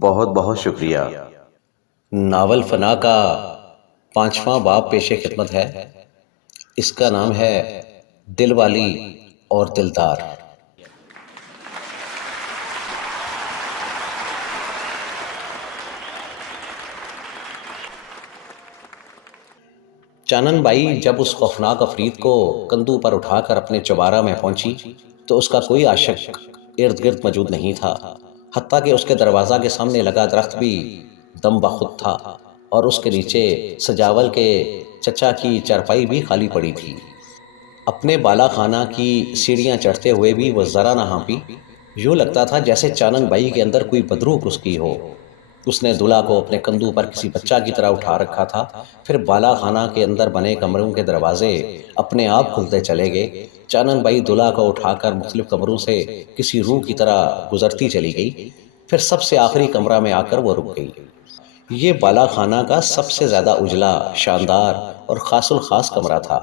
بہت بہت شکریہ۔ ناول فنا کا 5واں باب پیش خدمت ہے۔ اس کا نام ہے دل والی اور دلدار۔ چانن بائی جب اس خوفناک افریت کو کندھوں پر اٹھا کر اپنے چوبارہ میں پہنچی تو اس کا کوئی عاشق ارد گرد موجود نہیں تھا، حتیٰ کہ اس کے دروازہ کے سامنے لگا درخت بھی دم بخود تھا اور اس کے نیچے سجاول کے چچا کی چارپائی بھی خالی پڑی تھی۔ اپنے بالا خانہ کی سیڑھیاں چڑھتے ہوئے بھی وہ ذرا نہ ہانپی، یوں لگتا تھا جیسے چانن بائی کے اندر کوئی بدروح گھس ہو۔ اس نے دلہا کو اپنے کندھوں پر کسی بچہ کی طرح اٹھا رکھا تھا، پھر بالا خانہ کے اندر بنے کمروں کے دروازے اپنے آپ کھلتے چلے گئے۔ چانن بائی دلہا کو اٹھا کر مختلف کمروں سے کسی روح کی طرح گزرتی چلی گئی، پھر سب سے آخری کمرہ میں آ کر وہ رک گئی۔ یہ بالا خانہ کا سب سے زیادہ اجلا، شاندار اور خاص الخاص کمرہ تھا،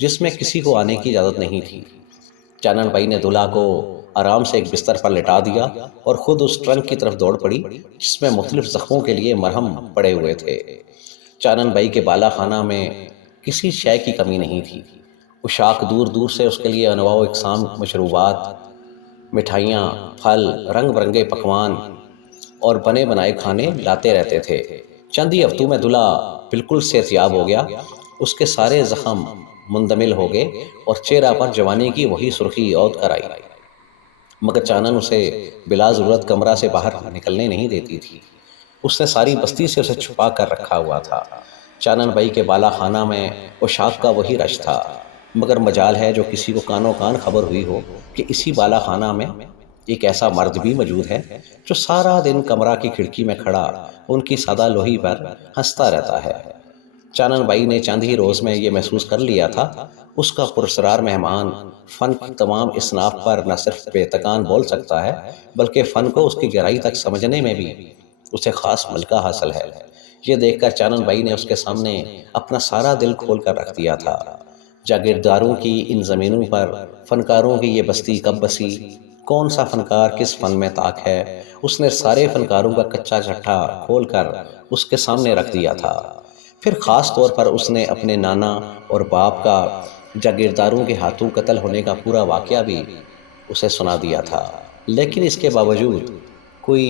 جس میں کسی کو آنے کی اجازت نہیں تھی۔ چانن بائی نے دلہا کو آرام سے ایک بستر پر لٹا دیا اور خود اس ٹرنک کی طرف دوڑ پڑی جس میں مختلف زخموں کے لیے مرہم پڑے ہوئے تھے۔ چانن بائی کے بالا خانہ میں کسی شے کی کمی نہیں تھی۔ اشاک دور دور سے اس کے لیے انواع و اقسام مشروبات، مٹھائیاں، پھل، رنگ برنگے پکوان اور بنے بنائے کھانے لاتے رہتے تھے۔ چند ہی ہفتوں میں دلہا بالکل صحت یاب ہو گیا، اس کے سارے زخم مندمل ہو گئے اور چہرہ پر جوانی کی وہی سرخی عود کر آئی، مگر چانن اسے بلا ضرورت کمرہ سے باہر نکلنے نہیں دیتی تھی۔ اس نے ساری بستی سے اسے چھپا کر رکھا ہوا تھا۔ چانن بائی کے بالا خانہ میں اشاک کا وہی رش تھا، مگر مجال ہے جو کسی کو کانوں کان خبر ہوئی ہو کہ اسی بالا خانہ میں ایک ایسا مرد بھی موجود ہے جو سارا دن کمرہ کی کھڑکی میں کھڑا ان کی سادہ لوہی پر ہنستا رہتا ہے۔ چانن بائی نے چند ہی روز میں یہ محسوس کر لیا تھا، اس کا پراسرار مہمان فن کی تمام اصناف پر نہ صرف بے تکان بول سکتا ہے بلکہ فن کو اس کی گہرائی تک سمجھنے میں بھی اسے خاص ملکہ حاصل ہے۔ یہ دیکھ کر چانن بائی نے اس کے سامنے اپنا سارا دل کھول کر رکھ دیا تھا۔ جاگیرداروں کی ان زمینوں پر فنکاروں کی یہ بستی کب بسی، کون سا فنکار کس فن میں طاق ہے، اس نے سارے فنکاروں کا کچا چٹھا کھول کر اس کے سامنے رکھ دیا تھا۔ پھر خاص طور پر اس نے اپنے نانا اور باپ کا جاگیرداروں کے ہاتھوں قتل ہونے کا پورا واقعہ بھی اسے سنا دیا تھا، لیکن اس کے باوجود کوئی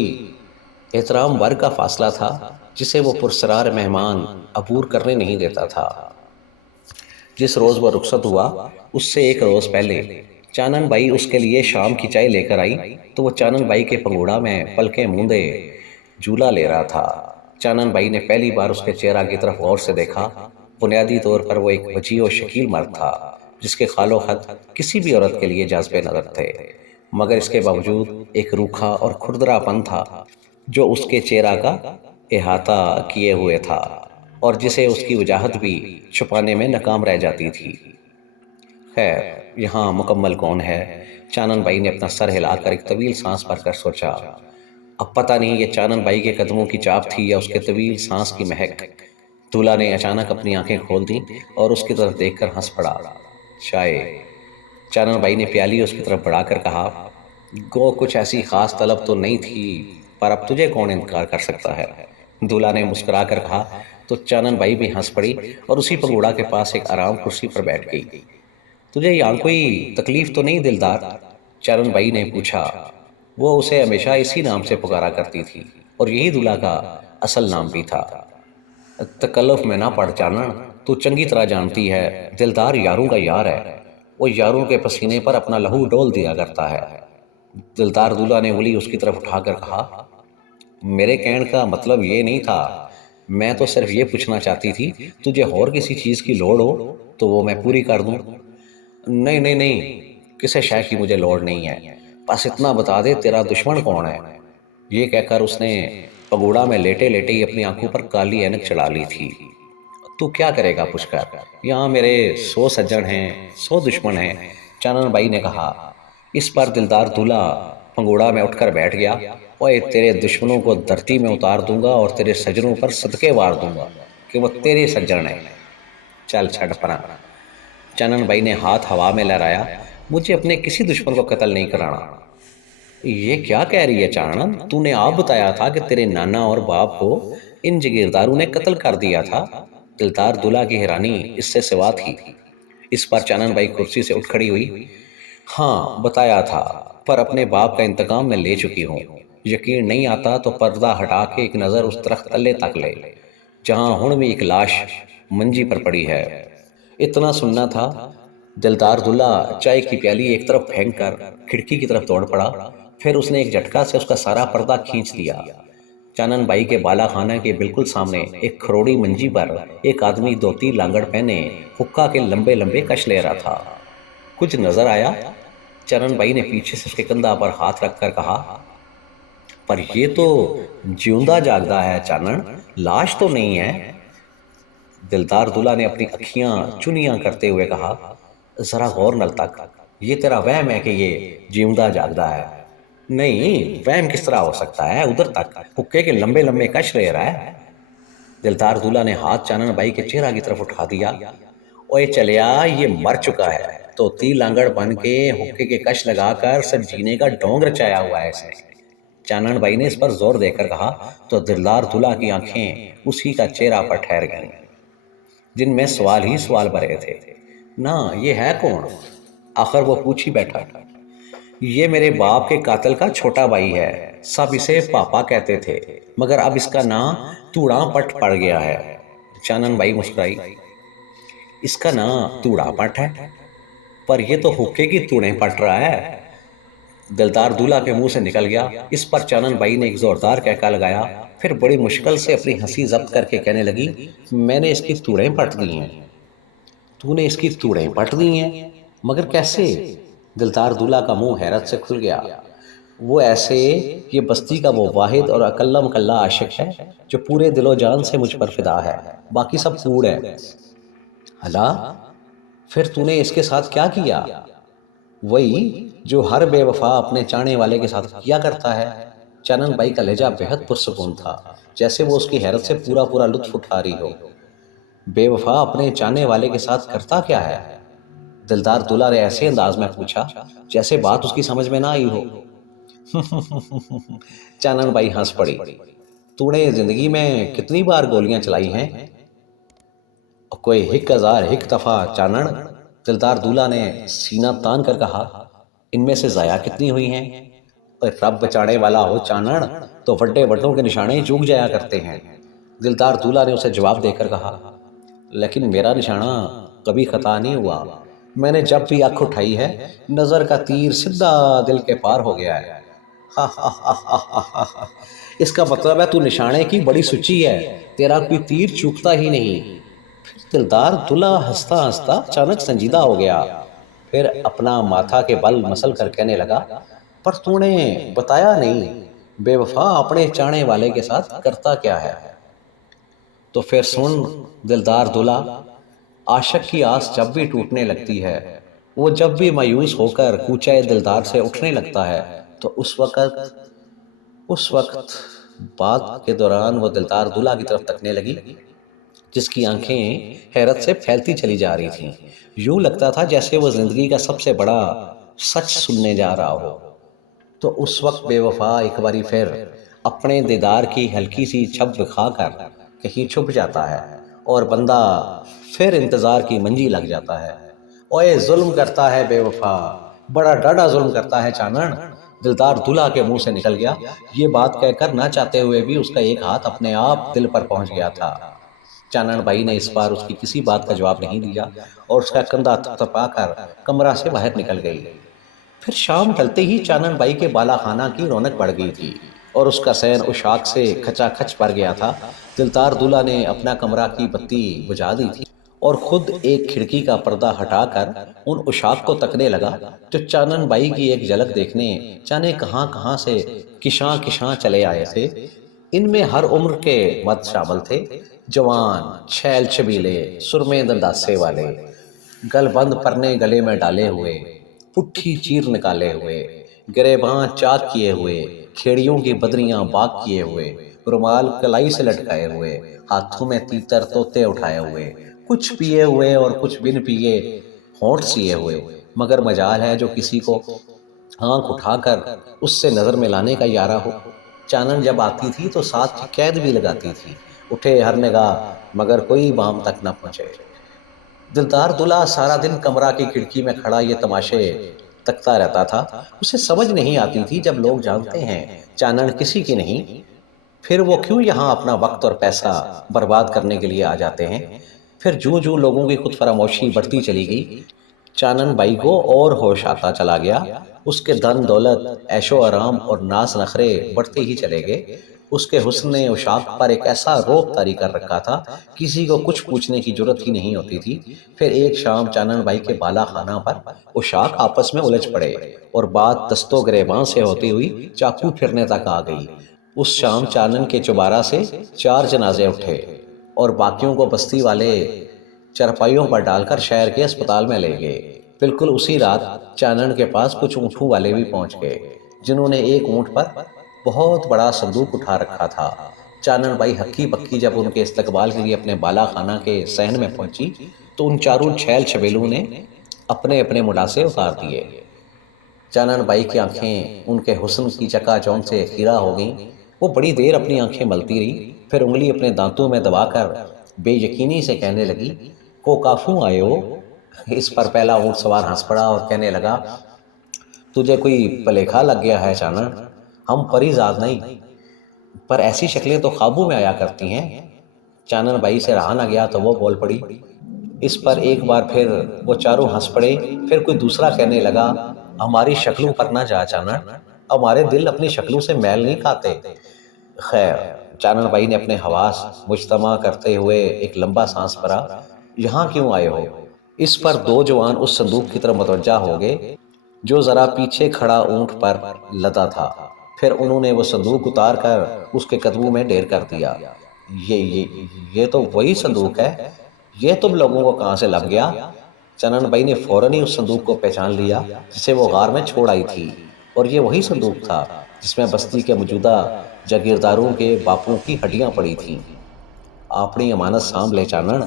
احترام ور کا فاصلہ تھا جسے وہ پرسرار مہمان عبور کرنے نہیں دیتا تھا۔ جس روز وہ رخصت ہوا اس سے ایک روز پہلے چانن بائی اس کے لیے شام کی چائے لے کر آئی تو وہ چانن بائی کے پگوڑا میں پلکیں موندے جھولا لے رہا تھا۔ چانن بائی نے پہلی بار اس کے چہرہ کی طرف غور سے دیکھا۔ بنیادی طور پر وہ ایک وجیح و شکیل مرد تھا جس کے خال و خط کسی بھی عورت کے لیے جاذب نظر تھے، مگر اس کے باوجود ایک روکھا اور کھردرا پن تھا جو اس کے چہرہ کا احاطہ کیے ہوئے تھا اور جسے اس کی وجاہت بھی چھپانے میں ناکام رہ جاتی تھی۔ خیر، یہاں مکمل کون ہے؟ چانن بائی نے اپنا سر ہلا کر ایک طویل سانس بھر کر سوچا۔ اب پتہ نہیں یہ چانن بائی کے قدموں کی چاپ تھی یا اس کے طویل سانس کی مہک۔ دلہا نے اچانک اپنی آنکھیں کھول دیں اور اس کی طرف دیکھ کر ہنس پڑا۔ چائے؟ چانن بائی نے پیالی اس کی طرف بڑھا کر کہا، گو کچھ ایسی خاص طلب تو نہیں تھی، پر اب تجھے کون انکار کر سکتا ہے؟ دلہا نے مسکرا کر کہا تو چانن بائی بھی ہنس پڑی اور اسی پگوڑا کے پاس ایک آرام کرسی پر بیٹھ گئی۔ تجھے یہاں کوئی تکلیف تو نہیں دلدار؟ چانن بائی نے پوچھا۔ وہ اسے ہمیشہ اسی نام سے پکارا کرتی تھی اور یہی دلہا کا اصل نام بھی تھا۔ تکلف میں نہ پڑ چانن، تو چنگی طرح جانتی ہے دلدار یاروں کا یار ہے، وہ یاروں کے پسینے پر اپنا لہو ڈول دیا کرتا ہے۔ دلدار دلہا نے انگلی اس کی طرف اٹھا کر کہا، میرے کہنے کا مطلب یہ نہیں تھا، میں تو صرف یہ پوچھنا چاہتی تھی تجھے اور کسی چیز کی لوڑ ہو تو وہ میں پوری کر دوں۔ نہیں نہیں نہیں، کسی شے کی مجھے لوڑ نہیں ہے، بس اتنا بتا دے تیرا دشمن کون ہے؟ یہ کہہ کر اس نے پگوڑا میں لیٹے لیٹے ہی اپنی آنکھوں پر کالی اینک چڑھا لی تھی۔ تو کیا کرے گا پوچھ کر؟ یہاں میرے 100 سجن ہیں، 100 دشمن ہیں، چانن بائی نے کہا۔ اس پر دلدار دلہا پگوڑا میں اٹھ کر بیٹھ گیا۔ اوئے تیرے دشمنوں کو دھرتی میں اتار دوں گا اور تیرے سجنوں پر صدقے وار دوں گا کہ وہ تیرے سجن ہیں۔ چل چھڑ پرا۔ چانن بائی نے ہاتھ ہوا میں لہرایا، مجھے اپنے کسی دشمن کو قتل نہیں کرانا۔ یہ کیا کہہ رہی ہے چانن؟ تو نے آپ بتایا تھا کہ تیرے نانا اور باپ کو ان جگیرداروں نے قتل کر دیا تھا۔ دلدار دلہا کی حیرانی اس سے سوا تھی۔ اس پر چانن بائی کرسی سے اٹھ کھڑی ہوئی۔ ہاں بتایا تھا، پر اپنے باپ کا انتقام میں لے چکی ہوں۔ یقین نہیں آتا تو پردہ ہٹا کے ایک نظر اس درخت تلے تک لے جہاں ہن بھی ایک لاش منجی پر پڑی ہے۔ اتنا سننا تھا، دلدار دلہا چائے کی پیالی ایک طرف پھینک کر کھڑکی کی طرف دوڑ پڑا۔ پھر اس نے ایک جھٹکا سے اس کا سارا پردہ کھینچ لیا۔ چانن بائی کے بالا خانہ کے بالکل سامنے ایک کھروڑی منجی پر ایک آدمی دھوتی لانگڑ پہنے حقہ کے لمبے لمبے کش لے رہا تھا۔ کچھ نظر آیا؟ چانن بائی نے پیچھے سے اس کے کندھا پر ہاتھ رکھ کر کہا۔ پر یہ تو جیوندہ جاگدا ہے چانن، لاش تو نہیں ہے۔ دلدار دلہا نے اپنی اکھیاں چنیاں کرتے ہوئے کہا، ذرا غور نال تک، یہ تیرا وہم ہے کہ یہ جیوندہ جاگدا ہے۔ نہیں، وہم کس طرح ہو سکتا ہے؟ ادھر تک حقے کے لمبے لمبے کش لے رہا ہے۔ دلدار دلہا نے ہاتھ چانن بائی کے چہرہ کی طرف اٹھا دیا۔ اوے چلیا، یہ مر چکا ہے، تو تی لانگڑ بن کے حقے کے کش لگا کر صرف جینے کا ڈھونگ رچایا ہوا ہے اس نے۔ چانن بائی نے اس پر زور دے کر کہا تو دلدار دلہا کی آنکھیں اسی کا چہرہ پر ٹھہر گئیں جن میں سوال ہی سوال بھرے تھے۔ نہ، یہ ہے کون؟ آخر وہ پوچھ ہی بیٹھا۔ یہ میرے باپ کے قاتل کا چھوٹا بھائی ہے، سب اسے پاپا کہتے تھے، مگر اب اس کا نام توڑاں پٹ پڑ گیا ہے۔ چانن بائی مسکرائی۔ اس کا نام توڑا پٹ ہے؟ پر یہ تو حقے کی توڑیں پٹ رہا ہے۔ دلدار دلہا کے منہ سے نکل گیا۔ اس پر چانن بائی نے ایک زوردار کہکا لگایا، پھر بڑی مشکل سے اپنی ہنسی ضبط کر کے کہنے لگی، میں نے اس کی توڑیں پٹ دی ہیں۔ تو نے اس کی توڑیں پٹ دی ہیں؟ مگر کیسے؟ دلدار دلہا کا منہ حیرت سے کھل گیا۔ وہ ایسے، یہ بستی کا وہ واحد اور اکلم مکلہ عاشق ہے جو پورے دل و جان سے مجھ پر فدا ہے، باقی سب کوڑ ہے۔ ہلا، پھر تو نے اس کے ساتھ کیا کیا؟ وہی جو ہر بے وفا اپنے چاہنے والے کے ساتھ کیا کرتا ہے۔ چانن بائی کا لہجہ بہت پرسکون تھا، جیسے وہ اس کی حیرت سے پورا پورا لطف اٹھا رہی ہو۔ بے وفا اپنے چاہنے والے کے ساتھ کرتا کیا ہے؟ دلدار دلہا نے ایسے انداز میں پوچھا جیسے بات اس کی سمجھ میں نہ آئی ہو۔ چانن بائی ہنس پڑی۔ تو نے زندگی میں کتنی بار گولیاں چلائی ہیں؟ کوئی 1000 دفعہ چانن، دلدار دلہا نے سینہ تان کر کہا۔ ان میں سے ضائع کتنی ہوئی ہیں؟ رب بچانے والا ہو چانن تو وڈے وڈوں کے نشانے چوک جایا کرتے ہیں۔ دلدار دلہا نے اسے جواب دے کر کہا، لیکن میرا نشانہ کبھی خطا نہیں ہوا۔ میں نے جب بھی آنکھ اٹھائی ہے، نظر کا تیر سدھا دل کے پار ہو گیا ہے۔ اس کا مطلب ہے تو نشانے کی بڑی سچی ہے، تیرا کوئی تیر چوکتا ہی نہیں۔ دلدار دلہا ہنستا ہنستا اچانک سنجیدہ ہو گیا، پھر اپنا ماتھا کے بل مسل کر کہنے لگا، پر تو نے بتایا نہیں، بے وفا اپنے چاہنے والے کے ساتھ کرتا کیا ہے؟ تو پھر سن دلدار دلہا، عاشق کی آس جب بھی ٹوٹنے لگتی ہے، وہ جب بھی مایوس ہو کر کوچہ دلدار سے اٹھنے لگتا ہے، تو اس وقت بات کے دوران وہ دلدار دلہا کی طرف تکنے لگی جس کی آنکھیں حیرت سے پھیلتی چلی جا رہی تھیں۔ یوں لگتا تھا جیسے وہ زندگی کا سب سے بڑا سچ سننے جا رہا ہو۔ تو اس وقت بے وفا ایک باری پھر اپنے دیدار کی ہلکی سی چھپ دکھا کر کہیں چھپ جاتا ہے اور بندہ پھر انتظار کی منجی لگ جاتا ہے۔ اوئے ظلم کرتا ہے بے وفا، بڑا ڈاڈا ظلم کرتا ہے چانن، دلدار دلہا کے منہ سے نکل گیا۔ یہ بات کہہ کر نہ چاہتے ہوئے بھی اس کا ایک ہاتھ اپنے آپ دل پر پہنچ گیا تھا۔ چانن بائی نے اس بار اس کی کسی بات کا جواب نہیں دیا اور اس کا کندھا تھپا کر کمرہ سے باہر نکل گئی۔ پھر شام ڈھلتے ہی چانن بائی کے بالا خانہ کی رونق بڑھ گئی تھی اور اس کا صحن اشاک سے کھچا کھچ بھر گیا تھا۔ دلدار دلہا نے اپنا کمرہ کی بتی بجھا دی تھی اور خود ایک کھڑکی کا پردہ ہٹا کر ان اشاک کو تکنے لگا جو چانن بائی کی ایک جھلک دیکھنے جانے کہاں کہاں سے کشاں کشاں چلے آئے تھے۔ ان میں ہر عمر کے مرد شامل تھے، جوان، چھیل چھبیلے، سرمے دنداسے والے، گل بند پرنے گلے میں ڈالے ہوئے، پٹھی چیر نکالے ہوئے، گریباں چاک کیے ہوئے، کھیڑیوں کی بدریاں باغ کیے ہوئے، رومال کلائی سے لٹکائے ہوئے، ہاتھوں میں تیتر طوطے اٹھائے ہوئے، کچھ پیے ہوئے اور کچھ بن پیے ہونٹ سیے ہوئے، مگر مجال ہے جو کسی کو آنکھ اٹھا کر اس سے نظر ملانے کا ارادہ ہو۔ چانن جب آتی تھی تو ساتھ کی قید بھی لگاتی تھی، اٹھے ہر نگاہ مگر کوئی بام تک نہ پہنچے۔ دلدار دلہا سارا دن کمرہ کی کھڑکی میں کھڑا یہ تماشے تکتا رہتا تھا۔ اسے سمجھ نہیں آتی تھی، جب لوگ جانتے ہیں چانن کسی کی نہیں، پھر وہ کیوں یہاں اپنا وقت اور پیسہ برباد کرنے کے لیے آ جاتے ہیں۔ پھر جوں جوں لوگوں کی خود فراموشی بڑھتی چلی گئی، چانن بائی کو اور ہوش آتا چلا گیا۔ اس کے دھن دولت، عیش و آرام اور ناز نخرے بڑھتے ہی چلے گئے۔ اس کے حسن نے اشاق پر ایک ایسا روب طاری کر رکھا تھا، کسی کو کچھ پوچھنے کی جرت ہی نہیں ہوتی تھی۔ پھر ایک شام چانن بائی کے بالا خانہ پر اشاق آپس میں الجھ پڑے اور بات دست و گریباں سے ہوتی ہوئی چاقو پھرنے تک آ گئی۔ اس شام چانن کے چوبارہ سے 4 جنازے اٹھے اور باقیوں کو بستی والے چرپائیوں پر ڈال کر شہر کے اسپتال میں لے گئے۔ بالکل اسی رات چانن کے پاس کچھ اونٹوں والے بھی پہنچ گئے، جنہوں نے ایک اونٹ پر بہت بڑا صندوق اٹھا رکھا تھا۔ چانن بائی ہکی پکی جب ان کے استقبال کے لیے اپنے بالا خانہ کے صحن میں پہنچی تو ان چاروں چھیل چھبیلوں نے اپنے اپنے ملاسے اتار دیے۔ چانن بائی کی آنکھیں ان کے حسن کی چکا چوند سے خیرہ ہو گئیں۔ وہ بڑی دیر اپنی آنکھیں ملتی رہی، پھر انگلی اپنے دانتوں میں دبا کر بے یقینی سے کہنے لگی، کو کافوں آئے ہو؟ اس پر پہلا اونٹ سوار ہنس پڑا اور کہنے لگا، تجھے کوئی پلیکھا لگ گیا ہے چانن، ہم پری ذات نہیں، پر ایسی شکلیں تو خوابوں میں آیا کرتی ہیں۔ چانن بائی سے رہا نہ گیا تو وہ بول پڑی۔ اس پر ایک بار پھر وہ چاروں ہنس پڑے۔ پھر کوئی دوسرا کہنے لگا، ہماری شکلوں پر نہ جا چانن، ہمارے دل اپنی شکلوں سے میل نہیں کھاتے۔ خیر، چانن بائی نے اپنے حواس مجتمع کرتے ہوئے ایک لمبا سانس بھرا، یہاں کیوں آئے ہو؟ اس پر 2 جوان اس صندوق کی طرف متوجہ ہو گئے جو ذرا پیچھے کھڑا اونٹ پر لدا تھا۔ پھر انہوں نے وہ صندوق اتار کر اس کے قدموں میں ڈھیر کر دیا۔ یہ تو وہی صندوق ہے، یہ تم لوگوں کو کہاں سے لگ گیا؟ چانن بائی نے فوراً ہی اس صندوق کو پہچان لیا جسے وہ غار میں چھوڑ آئی تھی، اور یہ وہی صندوق تھا جس میں بستی کے موجودہ جاگیرداروں کے باپوں کی ہڈیاں پڑی تھیں۔ اپنی امانت سانبھ لے چانن،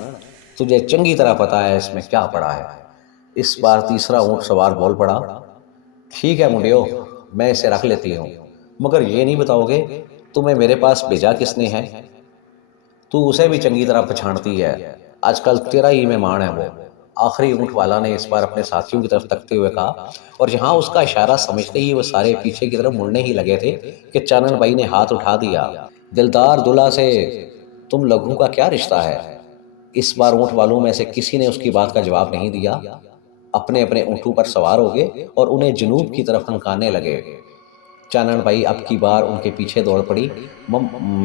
تجھے چنگی طرح پتا ہے اس میں کیا پڑا ہے۔ اس بار تیسرا اونٹ سوار بول پڑا، ٹھیک ہے منڈیو، میں اسے رکھ لیتی ہوں، مگر یہ نہیں بتاؤ گے تمہیں میرے پاس بھیجا کس نے ہے؟ تو اسے بھی چنگی طرح پچھانتی ہے، آج کل تیرا ہی مہمان ہے وہ۔ آخری اونٹ والا نے اس بار اپنے ساتھیوں کی طرف تکتے ہوئے کہا، اور جہاں اس کا اشارہ سمجھتے ہی وہ سارے پیچھے کی طرف مڑنے ہی لگے تھے کہ چانن بائی نے ہاتھ اٹھا دیا، دلدار دلہا سے تم لوگوں کا کیا رشتہ ہے؟ اس بار اونٹ والوں میں سے کسی نے اس کی بات کا جواب نہیں دیا۔ اپنے اپنے اونٹوں پر سوار ہو گئے اور انہیں جنوب کی طرف ہنکانے لگے۔ چانن بائی اب کی بار ان کے پیچھے دوڑ پڑی،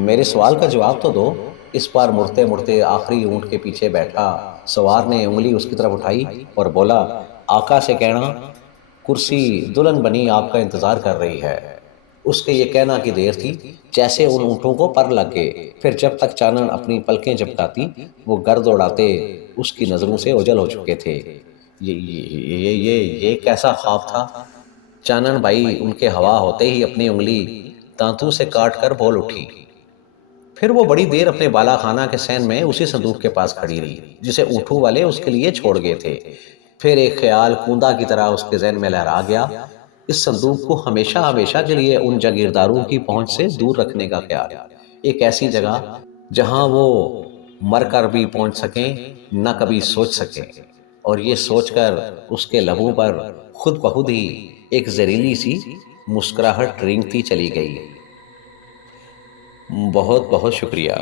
میرے سوال کا جواب تو دو۔ اس بار مڑتے مڑتے آخری اونٹ کے پیچھے بیٹھا سوار نے انگلی اس کی طرف اٹھائی اور بولا، آقا سے کہنا کرسی دلہن بنی آپ کا انتظار کر رہی ہے۔ اس کے یہ کہنا کی دیر تھی جیسے ان اونٹوں کو پر لگ گئے۔ پھر جب تک چانن اپنی پلکیں جھپکاتی وہ گرد اڑاتے اس کی نظروں سے اوجھل ہو چکے تھے۔ یہ کیسا خواب تھا؟ چانن بائی ان کے ہوا ہوتے ہی اپنی انگلی دانتوں سے کاٹ کر بول اٹھی۔ پھر وہ بڑی دیر اپنے بالا خانہ کے صحن میں اسی صندوق کے پاس کھڑی رہی جسے اونٹوں والے اس کے لیے چھوڑ گئے تھے۔ پھر ایک خیال کوندا کی طرح اس کے ذہن میں لہرا گیا، اس صندوق کو ہمیشہ ہمیشہ کے لیے ان جاگیرداروں کی پہنچ سے دور رکھنے کا خیال، ایک ایسی جگہ جہاں وہ مر کر بھی پہنچ سکیں نہ کبھی سوچ سکیں۔ اور یہ سوچ کر اس کے لبوں پر خود بخود ہی ایک زہریلی سی مسکراہٹ رینگتی چلی گئی۔ بہت بہت شکریہ۔